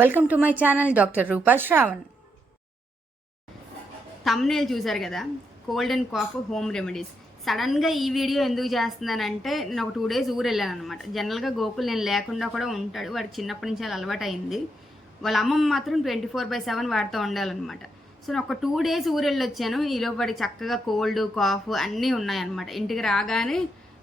Welcome to my channel doctor Roopa Shravan. Thumbnail చూసారు కదా, cold and cough home remedies. సడన్గా ఈ వీడియో ఎందుకు చేస్తున్నానంటే నేను ఒక 2 days ఊరు వెళ్ళాను అనమాట. జనరల్గా గోకుల్ నేను లేకుండా కూడా ఉంటాడు, వాడికి చిన్నప్పటి నుంచి అలా అలవాటు అయింది. వాళ్ళ అమ్మమ్మ మాత్రం 24/7 వాడితో ఉండాలన్నమాట. సో నేను ఒక 2 days ఊరు వెళ్ళి వచ్చాను. ఈలోపు వాడికి చక్కగా కోల్డ్ కాఫ్ అన్నీ ఉన్నాయన్నమాట. ఇంటికి రాగానే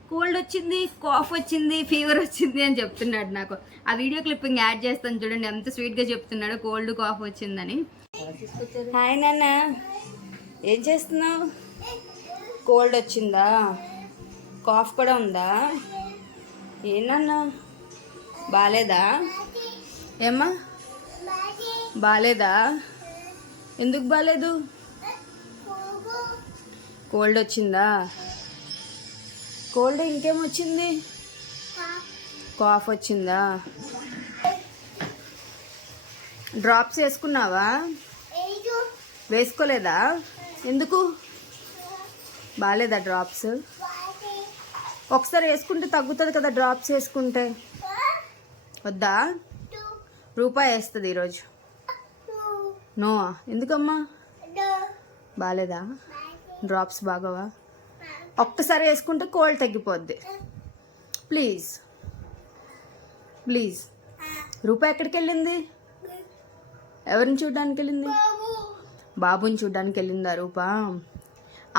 కోల్డ్ వచ్చింది, కాఫ్ వచ్చింది, ఫీవర్ వచ్చింది అని చెప్తున్నాడు నాకు. ఆ వీడియో క్లిప్పింగ్ యాడ్ చేస్తాను చూడండి, ఎంత స్వీట్గా చెప్తున్నాడు కోల్డ్ కాఫ్ వచ్చిందని. హాయ్ నాన్న, ఏం చేస్తున్నావు? కోల్డ్ వచ్చిందా? కాఫ్ కూడా ఉందా? ఏనన్నా బాలేదా? ఏమ్మా బాలేదా? ఎందుకు బాలేదు? కోల్డ్ వచ్చిందా? కోల్డ్ ఇంకేమొచ్చింది? కాఫ్ వచ్చిందా? డ్రాప్స్ వేసుకున్నావా? వేసుకోలేదా? ఎందుకు బాలేదా డ్రాప్స్? ఒకసారి వేసుకుంటే తగ్గుతుంది కదా డ్రాప్స్ వేసుకుంటే. వద్దా? రూపాయి వేస్తుంది ఈరోజు. నో, ఎందుకమ్మా? బాలేదా? డ్రాప్స్ బాగోవా? ఒక్కసారి వేసుకుంటే కోల్డ్ తగ్గిపోద్ది. Please please. రూపా ఎక్కడికి వెళ్ళింది? ఎవరిని చూడడానికి వెళ్ళింది? బాబుని చూడడానికి వెళ్ళిందా రూపా?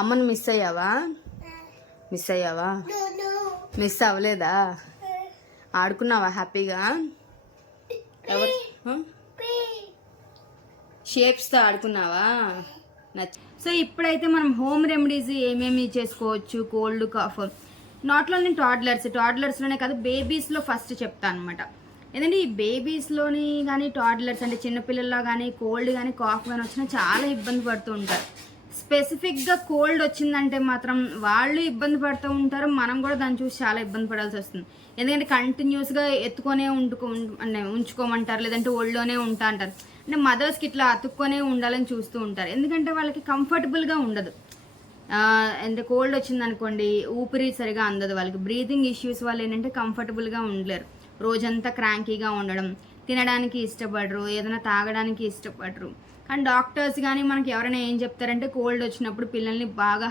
అమ్మను మిస్ అయ్యావా? మిస్ అయ్యావా? మిస్ అవ్వలేదా? ఆడుకున్నావా హ్యాపీగా? ఎవరు షేప్స్తో ఆడుకున్నావా? సో ఇప్పుడైతే మనం హోమ్ రెమెడీస్ ఏమేమి చేసుకోవచ్చు కోల్డ్ కాఫ్. నాట్ ఓన్లీ టాడ్లర్స్లోనే కాదు, బేబీస్లో ఫస్ట్ చెప్తాను అనమాట. ఎందుకంటే ఈ బేబీస్లోని కానీ టాడ్లర్స్ అంటే చిన్నపిల్లల్లో కానీ కోల్డ్ కానీ కాఫ్ కానీ వచ్చినా చాలా ఇబ్బంది పడుతూ ఉంటారు. స్పెసిఫిక్గా కోల్డ్ వచ్చిందంటే మాత్రం వాళ్ళు ఇబ్బంది పడుతూ ఉంటారు, మనం కూడా దాన్ని చూసి చాలా ఇబ్బంది పడాల్సి వస్తుంది. ఎందుకంటే కంటిన్యూస్గా ఎత్తుకొనే ఉంచుకోమంటారు, లేదంటే ఒళ్ళోనే ఉంటా అంటారు. అంటే మదర్స్కి ఇట్లా అతుక్కొనే ఉండాలని చూస్తూ ఉంటారు, ఎందుకంటే వాళ్ళకి కంఫర్టబుల్గా ఉండదు. అంటే కోల్డ్ వచ్చిందనుకోండి, ఊపిరి సరిగా అందదు వాళ్ళకి. బ్రీతింగ్ ఇష్యూస్ వాళ్ళు ఏంటంటే కంఫర్టబుల్గా ఉండలేరు, రోజంతా క్రాంకీగా ఉండడం, తినడానికి ఇష్టపడరు, ఏదైనా తాగడానికి ఇష్టపడరు. కానీ డాక్టర్స్ కానీ మనకి ఎవరైనా ఏం చెప్తారంటే కోల్డ్ వచ్చినప్పుడు పిల్లల్ని బాగా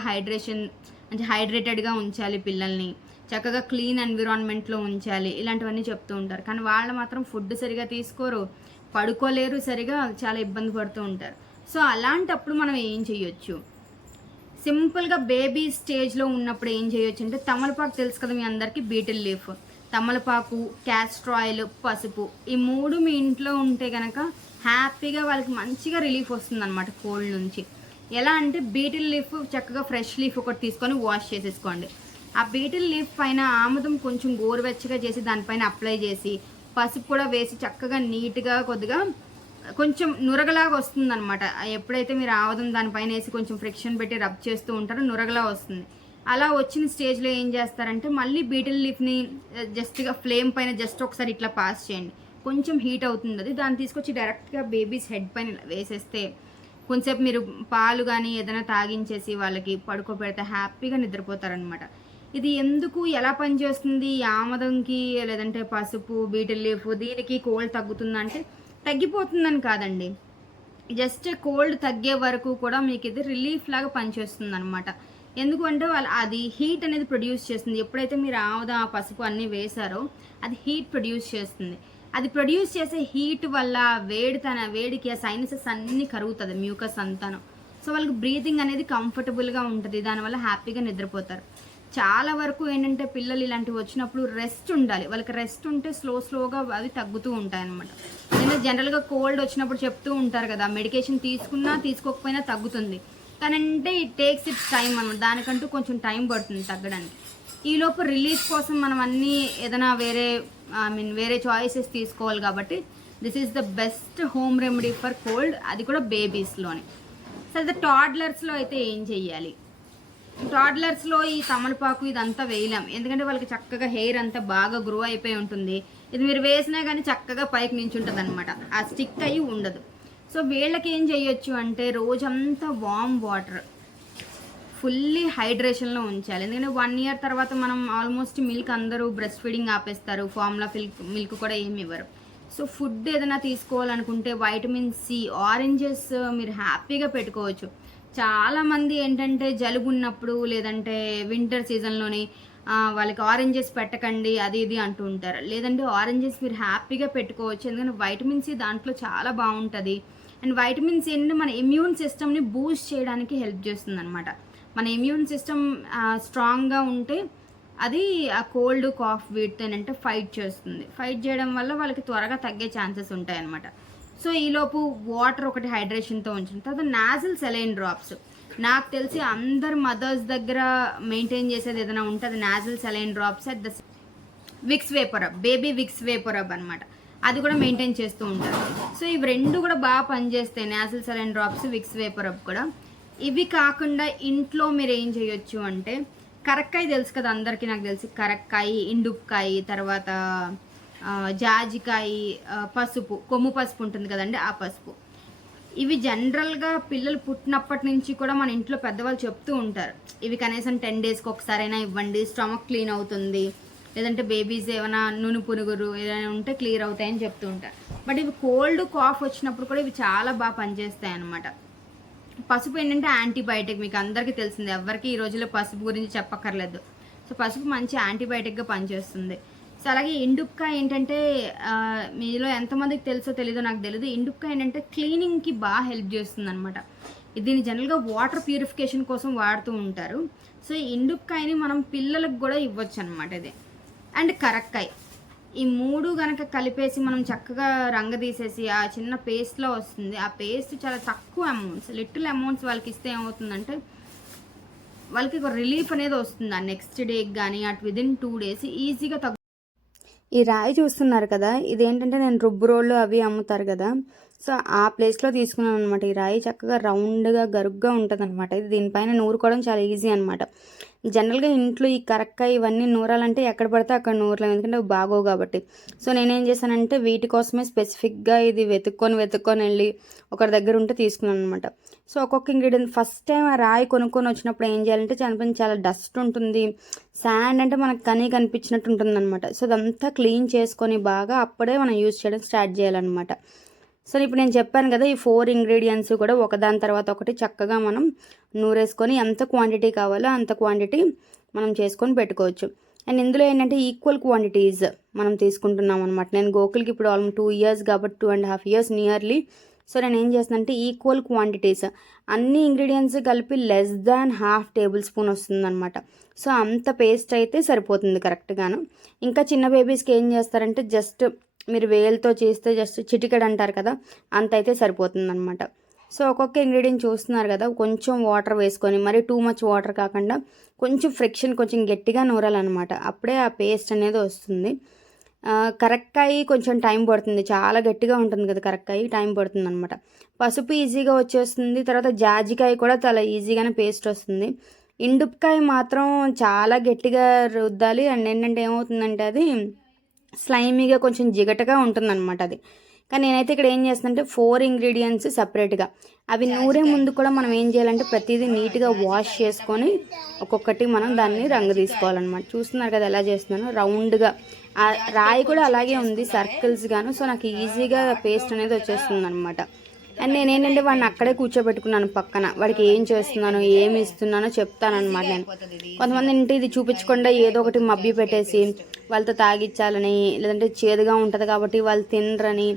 హైడ్రేటెడ్గా ఉంచాలి, పిల్లల్ని చక్కగా క్లీన్ ఎన్విరాన్మెంట్లో ఉంచాలి, ఇలాంటివన్నీ చెప్తూ ఉంటారు. కానీ వాళ్ళు మాత్రం ఫుడ్ సరిగా తీసుకోరు, పడుకోలేరు సరిగా, చాలా ఇబ్బంది పడుతూ ఉంటారు. సో అలాంటప్పుడు మనం ఏం చేయొచ్చు? సింపుల్గా బేబీ స్టేజ్లో ఉన్నప్పుడు ఏం చేయొచ్చు అంటే, తమలపాకు తెలుసు కదా మీ అందరికీ, బీటిల్ లీఫ్, తమలపాకు, క్యాస్టర్ ఆయిల్, పసుపు, ఈ 3 మీ ఇంట్లో ఉంటే కనుక హ్యాపీగా వాళ్ళకి మంచిగా రిలీఫ్ వస్తుంది అనమాట కోల్డ్ నుంచి. ఎలా అంటే బీటిల్ లీఫ్ చక్కగా ఫ్రెష్ లీఫ్ ఒకటి తీసుకొని వాష్ చేసేసుకోండి. ఆ బీటిల్ లీఫ్ పైన ఆముదం కొంచెం గోరువెచ్చగా చేసి దానిపైన అప్లై చేసి, పసుపు కూడా వేసి చక్కగా నీట్గా కొద్దిగా కొంచెం నురగలాగా వస్తుంది అనమాట. ఎప్పుడైతే మీరు ఆముదం దానిపైన వేసి కొంచెం ఫ్రిక్షన్ పెట్టి రబ్ చేస్తూ ఉంటారో నురగలా వస్తుంది. అలా వచ్చిన స్టేజ్లో ఏం చేస్తారంటే మళ్ళీ బీటిల్ లీఫ్ని జస్ట్గా ఫ్లేమ్ పైన జస్ట్ ఒకసారి ఇట్లా పాస్ చేయండి, కొంచెం హీట్ అవుతుంది అది. దాన్ని తీసుకొచ్చి డైరెక్ట్గా బేబీస్ హెడ్ పైన వేసేస్తే కొంచెంసేపు మీరు పాలు కానీ ఏదైనా తాగించేసి వాళ్ళకి పడుకోబెడితే హ్యాపీగా నిద్రపోతారనమాట. ఇది ఎందుకు ఎలా పనిచేస్తుంది? ఆమదంకి లేదంటే పసుపు, బీటిల్ లీఫ్ దీనికి కోల్డ్ తగ్గుతుందంటే తగ్గిపోతుందని కాదండి, జస్ట్ కోల్డ్ తగ్గే వరకు కూడా మీకు ఇది రిలీఫ్ లాగా పనిచేస్తుంది అనమాట. ఎందుకంటే అది హీట్ అనేది ప్రొడ్యూస్ చేస్తుంది. ఎప్పుడైతే మీరు ఆముదం, పసుపు అన్నీ వేశారో అది హీట్ ప్రొడ్యూస్ చేస్తుంది. అది ప్రొడ్యూస్ చేసే హీట్ వల్ల వేడికి ఆ సైనసెస్ అన్నీ కరుగుతుంది, మ్యూకస్ అంతాను. సో వాళ్ళకి బ్రీతింగ్ అనేది కంఫర్టబుల్గా ఉంటుంది, దానివల్ల హ్యాపీగా నిద్రపోతారు. చాలా వరకు ఏంటంటే పిల్లలు ఇలాంటివి వచ్చినప్పుడు రెస్ట్ ఉండాలి, వాళ్ళకి రెస్ట్ ఉంటే స్లోగా అవి తగ్గుతూ ఉంటాయి అనమాట. ఎందుకంటే జనరల్గా కోల్డ్ వచ్చినప్పుడు చెప్తూ ఉంటారు కదా, మెడికేషన్ తీసుకున్నా తీసుకోకపోయినా తగ్గుతుంది, కానీ అంటే ఇట్ టేక్స్ ఇట్స్ టైం అనమాట. దానికంటూ కొంచెం టైం పడుతుంది తగ్గడానికి. ఈలోపు రిలీఫ్ కోసం మనం అన్నీ ఏదైనా వేరే చాయిసెస్ తీసుకోవాలి. కాబట్టి this is the best home remedy for cold, అది కూడా బేబీస్లోనే. సరే టాడ్లర్స్లో అయితే ఏం చెయ్యాలి? టాడ్లర్స్లో ఈ తమలపాకు ఇదంతా వేయలేం, ఎందుకంటే వాళ్ళకి చక్కగా హెయిర్ అంతా బాగా గ్రో అయిపోయి ఉంటుంది. ఇది మీరు వేసినా కానీ చక్కగా పైకి నించుంటుంది అనమాట, ఆ స్టిక్ అయ్యి ఉండదు. సో వీళ్ళకి ఏం చేయొచ్చు అంటే రోజంతా వామ్ వాటర్ ఫుల్లీ హైడ్రేషన్లో ఉంచాలి. ఎందుకంటే 1 year తర్వాత మనం ఆల్మోస్ట్ మిల్క్ అందరూ బ్రెస్ట్ ఫీడింగ్ ఆపేస్తారు, ఫార్ములా మిల్క్ కూడా ఏమి ఇవ్వరు. సో ఫుడ్ ఏదైనా తీసుకోవాలనుకుంటే వైటమిన్ సి, ఆరెంజెస్ మీరు హ్యాపీగా పెట్టుకోవచ్చు. చాలామంది ఏంటంటే జలుబు ఉన్నప్పుడు లేదంటే వింటర్ సీజన్లోని వాళ్ళకి ఆరెంజెస్ పెట్టకండి అది ఇది అంటూ ఉంటారు. లేదంటే ఆరెంజెస్ మీరు హ్యాపీగా పెట్టుకోవచ్చు. ఎందుకంటే వైటమిన్ సి దాంట్లో చాలా బాగుంటుంది. అండ్ వైటమిన్ సి ఏంటంటే మన ఇమ్యూన్ సిస్టమ్ని బూస్ట్ చేయడానికి హెల్ప్ చేస్తుంది అనమాట. మన ఇమ్యూన్ సిస్టమ్ స్ట్రాంగ్గా ఉంటే అది ఆ కోల్డ్ కాఫ్ వీటితోనంటే ఫైట్ చేస్తుంది. ఫైట్ చేయడం వల్ల వాళ్ళకి త్వరగా తగ్గే ఛాన్సెస్ ఉంటాయి అనమాట. సో ఈలోపు వాటర్ ఒకటి హైడ్రేషన్తో ఉంచిన తర్వాత నాజిల్ సెలైన్ డ్రాప్స్. నాకు తెలిసి అందరు మదర్స్ దగ్గర మెయింటైన్ చేసేది ఏదైనా ఉంటే అది nasal saline drops at the Vicks VapoRub, baby Vicks VapoRub అనమాట. అది కూడా మెయింటైన్ చేస్తూ ఉంటారు. సో ఇవి రెండు కూడా బాగా పనిచేస్తాయి, నాజిల్ సెలైన్ డ్రాప్స్, విక్స్ వేపరబ్ కూడా. ఇవి కాకుండా ఇంట్లో మీరు ఏం చేయొచ్చు అంటే కరక్కాయ తెలుసు కదా అందరికీ, నాకు తెలిసి కరక్కాయ, ఇండుక్కాయ, తర్వాత జాజికాయ, పసుపు, కొమ్ము పసుపు ఉంటుంది కదండి, ఆ పసుపు. ఇవి జనరల్గా పిల్లలు పుట్టినప్పటి నుంచి కూడా మన ఇంట్లో పెద్దవాళ్ళు చెప్తూ ఉంటారు, ఇవి కనీసం 10 డేస్కి ఒకసారైనా ఇవ్వండి, స్టమక్ క్లీన్ అవుతుంది, లేదంటే బేబీస్ ఏమైనా నూనె పునుగురు ఏదైనా ఉంటే క్లియర్ అవుతాయని చెప్తూ ఉంటారు. బట్ ఇవి కోల్డ్ కాఫ్ వచ్చినప్పుడు కూడా ఇవి చాలా బాగా పనిచేస్తాయి అన్నమాట. పసుపు ఏంటంటే యాంటీబయాటిక్, మీకు అందరికీ తెలిసింది, ఎవరికి ఈ రోజుల్లో పసుపు గురించి చెప్పక్కర్లేదు. సో పసుపు మంచి యాంటీబయాటిక్గా పనిచేస్తుంది. సో అలాగే ఇండుక్కాయ ఏంటంటే మీలో ఎంతమందికి తెలుసో తెలీదో నాకు తెలియదు, ఇండుక్కాయ ఏంటంటే క్లీనింగ్కి బాగా హెల్ప్ చేస్తుంది అనమాట. దీన్ని జనరల్గా వాటర్ ప్యూరిఫికేషన్ కోసం వాడుతూ ఉంటారు. సో ఈ ఇండుక్కాయని మనం పిల్లలకు కూడా ఇవ్వచ్చు అనమాట ఇది. అండ్ కరక్కాయ, ఈ మూడు కనుక కలిపేసి మనం చక్కగా రంగు తీసేసి ఆ చిన్న పేస్ట్లో వస్తుంది. ఆ పేస్ట్ చాలా తక్కువ అమౌంట్స్, లిటిల్ అమౌంట్స్ వాళ్ళకి ఇస్తే ఏమవుతుందంటే వాళ్ళకి ఒక రిలీఫ్ అనేది వస్తుంది. ఆ నెక్స్ట్ డేకి కానీ అటు విదిన్ 2 days ఈజీగా ఈ రాయి చూస్తున్నారు కదా, ఇదేంటంటే నేను రుబ్బు రోళ్ళు అవి అమ్ముతారు కదా, సో ఆ ప్లేస్లో తీసుకున్నాను అనమాట. ఈ రాయి చక్కగా రౌండ్గా గరుగ్గా ఉంటుంది అనమాట. ఇది దీనిపైన నూరుకోవడం చాలా ఈజీ అనమాట. జనరల్గా ఇంట్లో ఈ కరక్కాయ ఇవన్నీ నూరాలంటే ఎక్కడ పడితే అక్కడ నూరలేము, ఎందుకంటే అవి బాగోవు కాబట్టి. సో నేనేం చేశానంటే వీటి కోసమే స్పెసిఫిక్గా ఇది వెతుక్కొని వెళ్ళి ఒకరి దగ్గర ఉంటే తీసుకున్నాను అనమాట. సో ఒక్కొక్క ఇంగ్రీడియంట్ ఫస్ట్ టైం ఆ రాయి కొనుక్కొని వచ్చినప్పుడు ఏం చేయాలంటే చాలా డస్ట్ ఉంటుంది, శాండ్ అంటే మనకు కనిపించినట్టు ఉంటుంది అనమాట. సో అదంతా క్లీన్ చేసుకొని బాగా అప్పుడే మనం యూజ్ చేయడం స్టార్ట్ చేయాలన్నమాట. సో ఇప్పుడు నేను చెప్పాను కదా, ఈ 4 ఇంగ్రీడియంట్స్ కూడా ఒకదాని తర్వాత ఒకటి చక్కగా మనం నూరేసుకొని ఎంత క్వాంటిటీ కావాలో అంత క్వాంటిటీ మనం చేసుకొని పెట్టుకోవచ్చు. అండ్ ఇందులో ఏంటంటే ఈక్వల్ క్వాంటిటీస్ మనం తీసుకుంటున్నాం అనమాట. నేను గోకుల్కి ఇప్పుడు ఆల్మోస్ట్ 2 years కాబట్టి 2.5 years నియర్లీ. సో నేను ఏం చేస్తానంటే ఈక్వల్ క్వాంటిటీస్ అన్ని ఇంగ్రీడియంట్స్ కలిపి ½ tablespoon వస్తుందన్నమాట. సో అంత పేస్ట్ అయితే సరిపోతుంది కరెక్ట్గాను. ఇంకా చిన్న బేబీస్కి ఏం చేస్తారంటే జస్ట్ మీరు వేలుతో చేస్తే జస్ట్ చిటికెడు అంటారు కదా, అంత అయితే సరిపోతుంది అనమాట. సో ఒక్కొక్క ఇంగ్రీడియంట్ చూస్తున్నారు కదా, కొంచెం వాటర్ వేసుకొని, మరి టూ మచ్ వాటర్ కాకుండా కొంచెం ఫ్రిక్షన్ కొంచెం గట్టిగా నూరాలన్నమాట. అప్పుడే ఆ పేస్ట్ అనేది వస్తుంది. కరక్కాయ కొంచెం టైం పడుతుంది, చాలా గట్టిగా ఉంటుంది కదా కరక్కాయ, టైం పడుతుంది అనమాట. పసుపు ఈజీగా వచ్చేస్తుంది, తర్వాత జాజికాయ కూడా చాలా ఈజీగానే పేస్ట్ వస్తుంది. ఇండుక్కాయ మాత్రం చాలా గట్టిగా రుద్దాలి. అండ్ ఏంటంటే ఏమవుతుందంటే అది స్లైమీగా కొంచెం జిగటగా ఉంటుందన్నమాట అది. కానీ నేనైతే ఇక్కడ ఏం చేస్తానంటే 4 ఇంగ్రీడియంట్స్ సపరేట్గా అవి నూరే ముందు కూడా మనం ఏం చేయాలంటే ప్రతిదీ నీట్గా వాష్ చేసుకొని ఒక్కొక్కటి మనం దాన్ని రంగు తీసుకోవాలన్నమాట. చూస్తున్నారు కదా ఎలా చేస్తున్నాను, రౌండ్గా. ఆ రాయి కూడా అలాగే ఉంది సర్కిల్స్ గాను. సో నాకు ఈజీగా పేస్ట్ అనేది వచ్చేస్తుంది అనమాట. అండ్ నేనేంటంటే వాడిని అక్కడే కూర్చోబెట్టుకున్నాను పక్కన, వాడికి ఏం చేస్తున్నానో ఏమి ఇస్తున్నానో చెప్తానమాట. నేను కొంతమంది ఏంటి ఇది చూపించకుండా ఏదో ఒకటి మబ్బి పెట్టేసి వాళ్ళతో తాగిచ్చాలని, లేదంటే చేదుగా ఉంటుంది కాబట్టి వాళ్ళు తినరని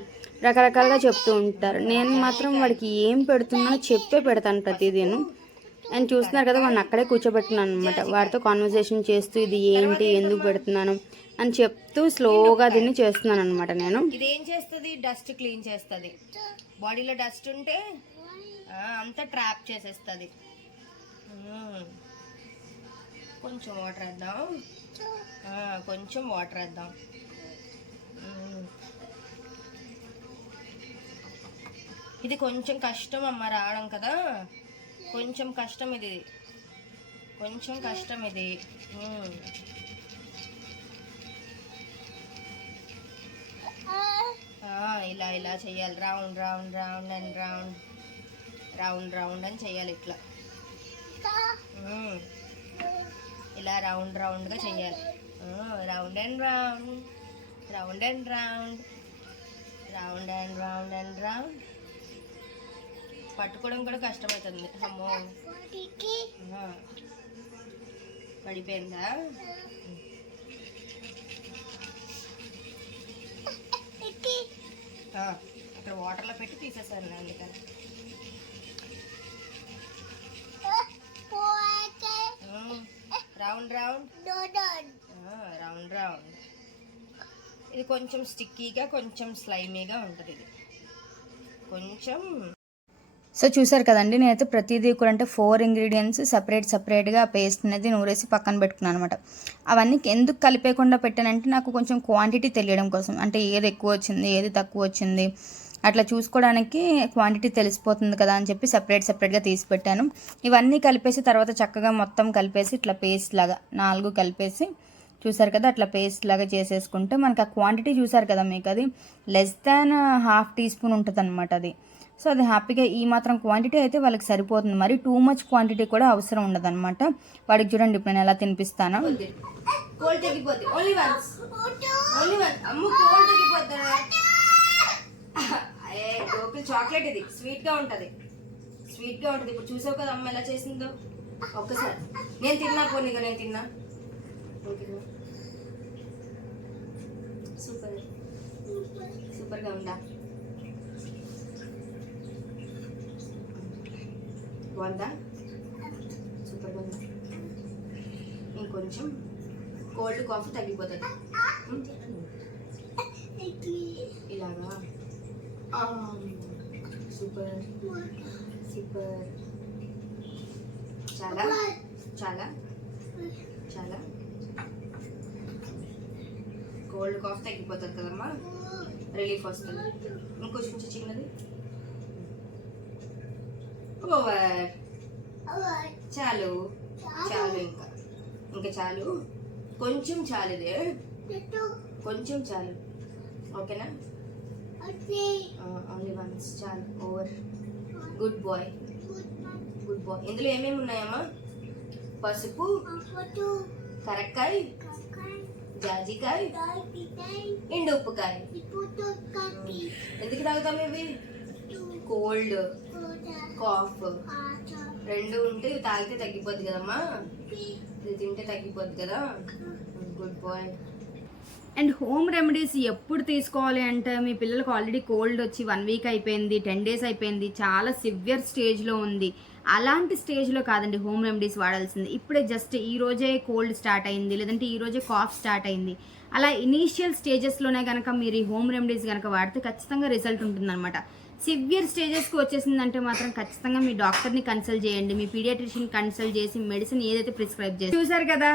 రకరకాలుగా చెప్తూ ఉంటారు. నేను మాత్రం వాడికి ఏం పెడుతున్నానో చెప్పే పెడతాను ప్రతిదీను. అండ్ చూస్తున్నారు కదా, వాడిని అక్కడే కూర్చోబెట్టున్నాను అనమాట. వాడితో కాన్వర్సేషన్ చేస్తూ ఇది ఏంటి, ఎందుకు పెడుతున్నాను అని చెప్తూ స్లోగా దీన్ని చేస్తున్నాను అనమాట. నేను ఇదేం చేస్తుంది, డస్ట్ క్లీన్ చేస్తుంది. బాడీలో డస్ట్ ఉంటే అంతా ట్రాప్ చేసేస్తుంది. కొంచెం వాటర్ వేద్దాం, కొంచెం వాటర్ వేద్దాం. ఇది కొంచెం కష్టం అమ్మ రావడం కదా, కొంచెం కష్టం ఇది, కొంచెం కష్టం ఇది. ఇలా ఇలా చేయాలి, round round round and round, round round అని చేయాలి ఇట్లా. ఇలా రౌండ్ రౌండ్గా చేయాలి, round and round, round and round. Round and round and round. పట్టుకోవడం కూడా కష్టమవుతుంది. అమ్మో పడిపోయిందా? అక్కడ వాటర్లో పెట్టి తీసేసాను అందుకని. Round round round round. ఇది కొంచెం స్టిక్కీగా కొంచెం స్లైమీగా ఉంటుంది. ఇది కొంచెం. సో చూసారు కదండి, నేనైతే ప్రతిదీ కూడా అంటే 4 ఇంగ్రీడియంట్స్ సపరేట్గా పేస్ట్ అనేది నూరేసి పక్కన పెట్టుకున్నాను అనమాట. అవన్నీ ఎందుకు కలిపేయకుండా పెట్టానంటే నాకు కొంచెం క్వాంటిటీ తెలియడం కోసం, అంటే ఏది ఎక్కువ వచ్చింది ఏది తక్కువ వచ్చింది అట్లా చూసుకోవడానికి క్వాంటిటీ తెలిసిపోతుంది కదా అని చెప్పి సపరేట్గా తీసి పెట్టాను. ఇవన్నీ కలిపేసి తర్వాత చక్కగా మొత్తం కలిపేసి ఇట్లా పేస్ట్ లాగా 4 కలిపేసి చూసారు కదా అట్లా పేస్ట్ లాగా చేసేసుకుంటే మనకు ఆ క్వాంటిటీ చూసారు కదా మీకు, అది లెస్ దాన్ ½ టీ స్పూన్ ఉంటుంది అనమాట అది. సో అది హ్యాపీగా ఈ మాత్రం క్వాంటిటీ అయితే వాళ్ళకి సరిపోతుంది, మరి టూ మచ్ క్వాంటిటీ కూడా అవసరం ఉండదు అనమాట. వాడికి చూడండి ఇప్పుడు నేను ఎలా తినిపిస్తాను. కోల్డ్ తగ్గిపోద్ది. Only once. అమ్మ కోల్డ్ తగ్గిపోద్దా? చాక్లెట్ ఇది స్వీట్ గా ఉంటది. ఇప్పుడు చూసావు కదా అమ్మ ఎలా చేసిందో. ఒక్కసారి నేను తిన్నా పోనీగా, నేను తిన్నా. సూపర్గా ఉందా? బాగుందా? సూపర్గా ఉందా? ఇంకొంచెం కోల్డ్ కాఫీ తగ్గిపోతుంది ఇలాగా. సూపర్. చాలా చాలా చాలా కోల్డ్ కాఫ్ తగ్గిపోతుంది కదమ్మా, రిలీఫ్ వస్తుంది. ఇంకొంచెం చిన్నది. ఓవర్. చాలు ఇంకా చాలు, కొంచెం చాలు, ఇదే కొంచెం చాలు. ఓకేనా? ఓన్లీ వన్స్ చాలు. ఓవర్. Good bye. ఇందులో ఏమేమి ఉన్నాయమ్మా? పసుపు, కరక్కాయ, జాజికాయ, ఎండు ఉప్పుకాయ. ఎందుకు తాగుతాం ఇవి? కోల్డ్ కాఫ్ రెండు ఉంటే ఇవి తాగితే తగ్గిపోద్ది కదమ్మా, ఇది తింటే తగ్గిపోద్ది కదా. Good bye. And home remedies ఎప్పుడు తీసుకోవాలి అంటే మీ పిల్లలకు ఆల్రెడీ కోల్డ్ వచ్చి 1 వీక్ అయిపోయింది, 10 డేస్ అయిపోయింది, చాలా సివియర్ స్టేజ్లో ఉంది. అలాంటి స్టేజ్లో కాదండి హోమ్ రెమెడీస్ వాడాల్సింది. ఇప్పుడే జస్ట్ ఈ రోజే కోల్డ్ స్టార్ట్ అయింది, లేదంటే ఈ రోజే కాఫ్ స్టార్ట్ అయింది, అలా ఇనీషియల్ స్టేజెస్లోనే కనుక మీరు ఈ హోమ్ రెమెడీస్ కనుక వాడితే ఖచ్చితంగా రిజల్ట్ ఉంటుందన్నమాట. సివియర్ స్టేజెస్కి వచ్చేసిందంటే మాత్రం ఖచ్చితంగా మీ డాక్టర్ని కన్సల్ట్ చేయండి, మీ పీడియాట్రిషియన్ కన్సల్ట్ చేసి మెడిసిన్ ఏదైతే ప్రిస్క్రైబ్ చేసి. చూసారు కదా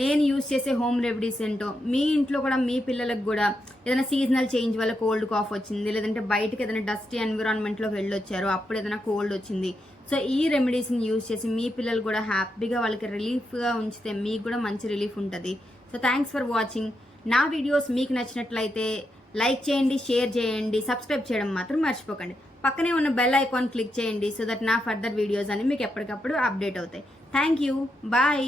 నేను యూజ్ చేసే హోమ్ రెమెడీస్ ఏంటో. మీ ఇంట్లో కూడా మీ పిల్లలకు కూడా ఏదైనా సీజనల్ చేంజ్ వల్ల కోల్డ్ కాఫ్ వచ్చింది, లేదంటే బయటకి ఏదైనా డస్టీ ఎన్విరాన్మెంట్లోకి వెళ్ళొచ్చారు అప్పుడు ఏదైనా కోల్డ్ వచ్చింది, సో ఈ రెమెడీస్ని యూజ్ చేసి మీ పిల్లలు కూడా హ్యాపీగా వాళ్ళకి రిలీఫ్గా ఉంచితే మీకు కూడా మంచి రిలీఫ్ ఉంటుంది. So thanks for watching. నా వీడియోస్ మీకు నచ్చినట్లయితే లైక్ చేయండి, షేర్ చేయండి, సబ్స్క్రైబ్ చేయడం మాత్రం మర్చిపోకండి. పక్కనే ఉన్న బెల్ ఐకాన్ క్లిక్ చేయండి, సో దట్ నా ఫర్దర్ వీడియోస్ అని మీకు ఎప్పటికప్పుడు అప్డేట్ అవుతాయి. Thank you. బాయ్.